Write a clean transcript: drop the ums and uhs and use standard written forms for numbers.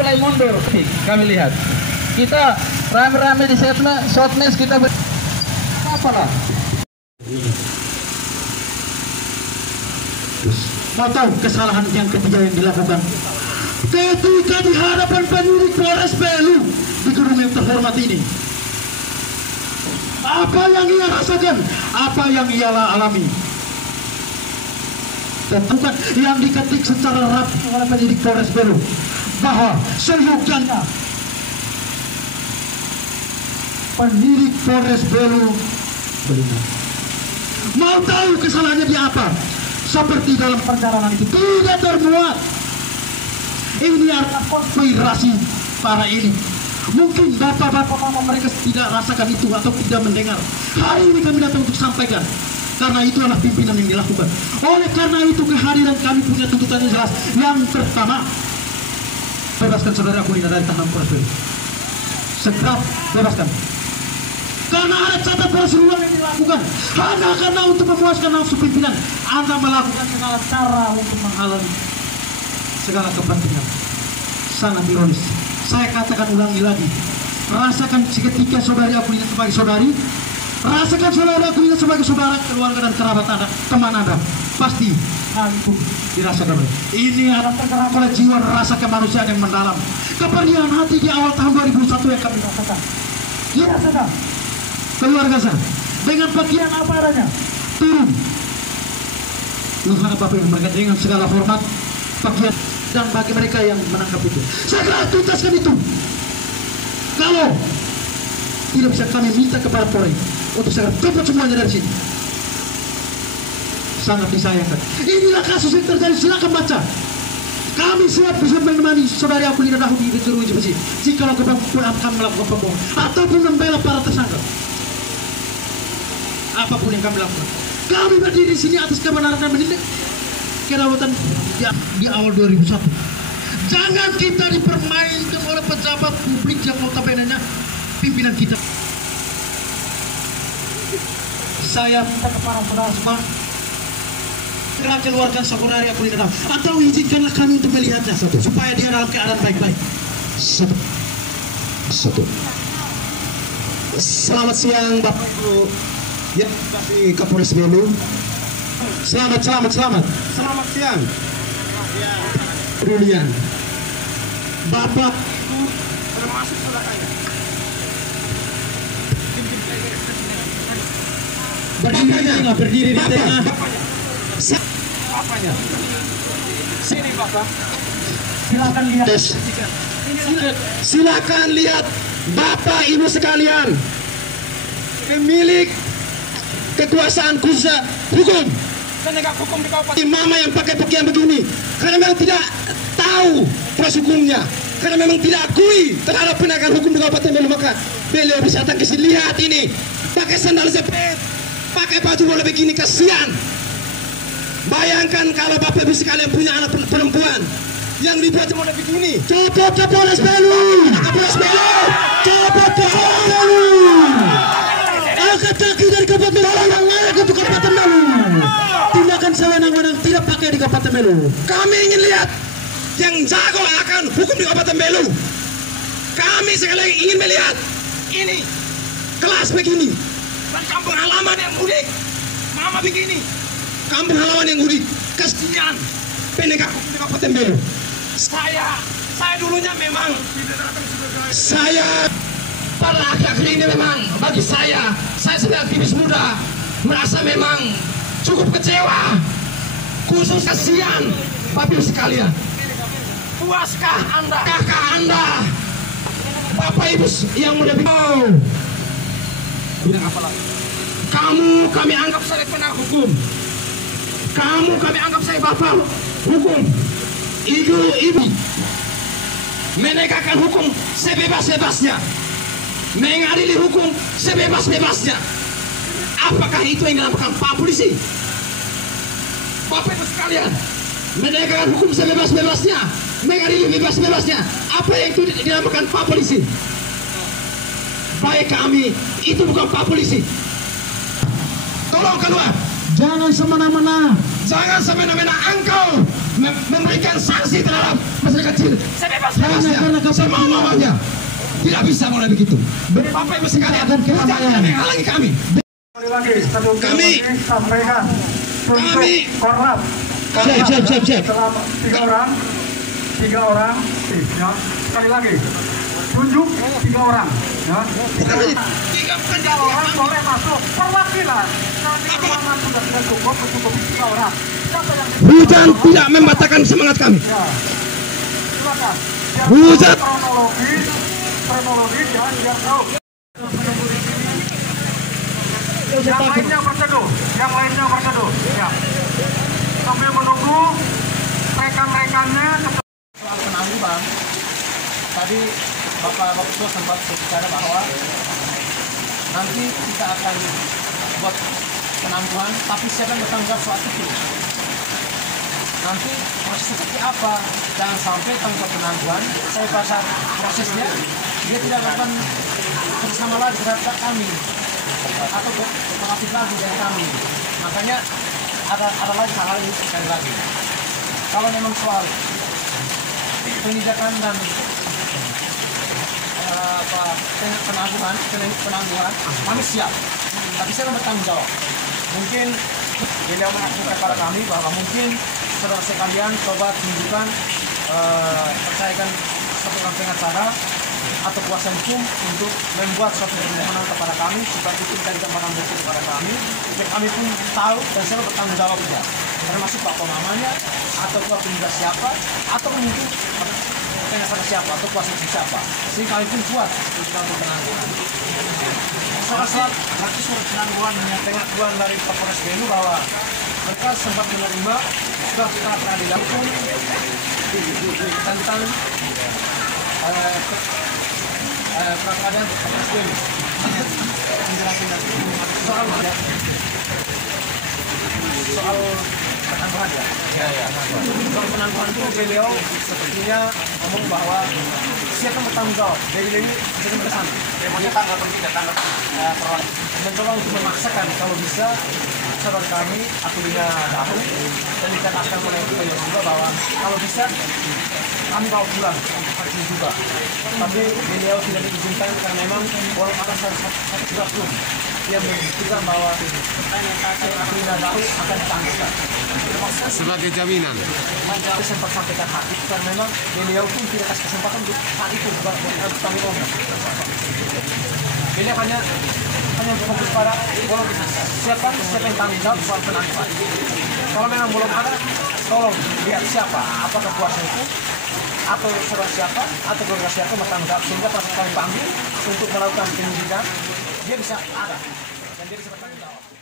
mulai mundur. Kami lihat kita rame-rame di shotness kita apalah. Mau tahu kesalahan yang ketiga yang dilakukan ketika di hadapan penyidik Polres Belu di gedung yang terhormat ini? Apa yang ia rasakan, apa yang ia alami, dan bukan yang diketik secara rapi oleh penyidik Polres Belu bahwa seyogyanya penyidik Polres Belu benar. Mau tahu kesalahannya di apa? Seperti dalam perjalanan itu tidak termuat. Ini adalah konspirasi para ini. Mungkin bapak-bapak mama mereka tidak rasakan itu atau tidak mendengar. Hari ini kami datang untuk sampaikan, karena itu adalah pimpinan yang dilakukan. Oleh karena itu kehadiran kami punya tuntutan yang jelas. Yang pertama, bebaskan saudara Kulina dari tahanan Polres Belu. Segera bebaskan. Karena ada catat prosedur yang dilakukan hanya karena untuk memuaskan nafsu pimpinan. Anda melakukan segala cara untuk menghalangi segala kepentingan. Sangat ironis. Saya katakan ulangi lagi. Rasakan seketika saudari Aquilina sebagai saudari, rasakan saudara Aquilina sebagai saudara, keluarga dan kerabat Anda, teman Anda. Pasti hal itu dirasakan. Ini adalah tergerak oleh jiwa rasa kemanusiaan yang mendalam. Kepergian hati di awal tahun 2001 yang kami rasakan. Dirasakan. Keluarga saya dengan pakaian apa adanya turun menghadap Bapak Ibu mereka dengan segala hormat pakaian, dan bagi mereka yang menangkap itu segera tuntaskan itu. Kalau tidak bisa kami minta kepada Polri untuk segera copot semuanya dari sini. Sangat disayangkan. Inilah kasus yang terjadi, silakan baca. Kami siap bisa menemani saudari Aquilina Dahu di Juru Besi jika kami melakukan pembohongan ataupun membela para tersangka. Apapun yang kami lakukan, kami berdiri di sini atas kebenaran dan menindak kedaulatan di awal 2001. Jangan kita dipermainkan oleh pejabat publik yang notabene-nya pimpinan kita. Saya minta kepada saudara semua segera keluarkan saudari Aquilina Dahu atau izinkanlah kami untuk melihatnya supaya dia dalam keadaan baik-baik. Satu. Selamat siang Bapak Ibu yang dari Kapolres Belu. Selamat siang. Pedulian Bapak Ibu termasuk saudaranya. Berdiri di tengah. Apanya? Sini Bapak. Silakan lihat. Silakan lihat Bapak Ibu sekalian. Pemilik kekuasaan khusus hukum penegak hukum di kabupaten mama yang pakai pakaian begini karena memang tidak tahu proses hukumnya, karena memang tidak akui terhadap penegakan hukum di kabupaten Belu, maka beliau bisa datang ke sini. Lihat ini, pakai sandal jepit, pakai baju boleh begini, kasihan. Bayangkan kalau Bapak Ibu sekalian punya anak perempuan yang dibuat boleh begini. Copot ke Polres Belu, copot ke Polres Belu. Angkat kaki dari Kabupaten Belu yang layak untuk Kabupaten Belu. Tindakan sewenang-wenang tidak pakai di Kabupaten Belu. Kami ingin lihat yang jago akan hukum di Kabupaten Belu. Kami sekali lagi ingin melihat ini kelas begini dan kampung halaman yang unik. Mama begini, kampung halaman yang unik. Kasihan penegak hukum di Kabupaten Belu. Saya dulunya memang pada akhir-akhir ini memang bagi saya sebagai aktivis muda merasa memang cukup kecewa, khusus kasihan Bapak Ibu sekalian. Puaskah Anda, kakak Anda, Bapak Ibu yang muda bilang apa lagi? Kami anggap sebagai penegak hukum. Kami anggap sebagai bapak hukum. Ibu menegakkan hukum sebebas-bebasnya, mengadili hukum sebebas-bebasnya. Apakah itu yang dilakukan Pak Polisi? Bapak Ibu sekalian, menegakkan hukum sebebas-bebasnya, mengadili bebas-bebasnya. Apa yang itu dilakukan Pak Polisi? Baik kami, itu bukan Pak Polisi. Tolong keluar. Jangan semena-mena engkau memberikan sanksi terhadap masyarakat kecil. Sebebas-bebasnya, semau-maunya. Tidak bisa mulai begitu. Bapak Ibu sekalian, jangan menghalangi kami. Kami sampaikan untuk korlap. Siap. Tiga orang, ya. Sekali lagi, tunjuk 3 orang, ya. Tiga orang boleh masuk perwakilan. Nanti ruangan sudah tidak cukup, mencukupi 3 orang. Siapa yang hujan tidak membatalkan semangat kami. ya. Silakan. Hujan. Kronologi, ya, biar tahu. Yang lainnya berteduh, ya. Sambil menunggu rekan-rekannya. Soal penangguhan, tadi Bapak Ketua sempat berbicara bahwa nanti kita akan buat penangguhan, tapi siapa yang bertanggung jawab soal itu? Nanti proses seperti apa? Jangan sampai tanggung penangguhan, saya baca prosesnya, dia tidak akan bersama lagi terhadap kami atau berkooperatif lagi dari kami. Makanya ada lagi hal-hal ini sekali lagi. Kalau memang soal penindakan dan penangguhan, kami siap. Tapi saya bertanggung jawab. Mungkin beliau mengaku kepada kami bahwa mungkin saudara sekalian coba tunjukkan percayakan satu orang pengacara atau kuasa hukum untuk membuat suatu permohonan kepada kami supaya itu bisa barang bukti kepada kami. Supaya kami pun tahu dan saya bertanggung jawab juga. Termasuk bapak namanya atau petugas siapa atau mungkin pengacara siapa atau kuasa hukum siapa. Sehingga kami pun kuat untuk penangguhan. Soal nanti surat penangguhan pengakuan dari Kapolres Belu bahwa mereka sempat menerima sudah setelah peradilan hukum tentang peradilan Kapolres Belu soal penangguhan ya. Soal penangguhan itu beliau sepertinya ngomong bahwa siapa yang bertanggung jawab. Dari ini saya berkesan. Dia tanggal atau tidak tanggal mencoba untuk memaksakan kalau bisa saudara kami Akulia Dahu dan dikatakan oleh beliau juga bahwa kalau bisa kami bawa pulang vaksin juga. Tapi beliau tidak diizinkan karena memang walau ada satu surat pun yang membuktikan bahwa Akulia Dahu akan ditangkap. Sebagai jaminan. Saya sempat sampaikan hal itu karena memang beliau pun tidak kasih kesempatan untuk hal itu kami ngomong. Beliau hanya fokus pada siapa yang tanggung jawab soal penangguhan. Kalau memang belum ada, tolong lihat siapa, apakah kuasa hukum atau saudara siapa atau keluarga siapa bertanggung jawab sehingga pas kami panggil untuk melakukan penyidikan dia bisa ada dan dia bisa bertanggung jawab.